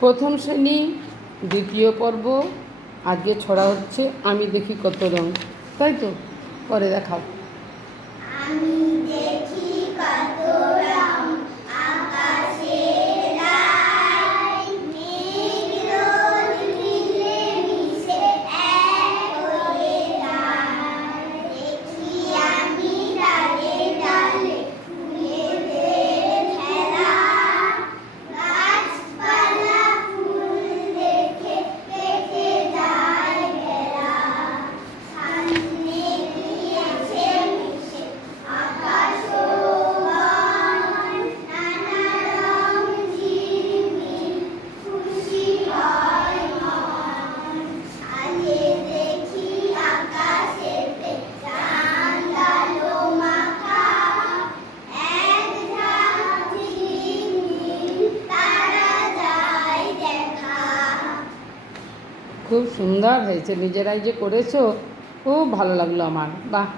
প্রথম শ্রেণী দ্বিতীয় পর্ব আজকে ছড়া হচ্ছে আমি দেখি কত রং, তাই তো? পরে দেখাও। আমি দেখি কত রং আকাশের গায়, মেঘ রোদ মিলে মিশে এক হয়ে যায়। দেখি আমি ডালে ডালে ফুলেদের খেলা, গাছপালা ফুল দেখে কেটে যায় বেলা। সামনে গিয়েছে মিশে আকাশ ও বন, নানা রং ঝিলমিল খুশি হয় মন। আজে দেখি আকাশেতে চাঁদ আলো মাখা, এক ঝাঁক ঝিলমিল তারা যায় দেখা। খুব সুন্দর হয়েছে, নিজেরাই যে করেছো, খুব ভালো লাগলো আমার। বাহ।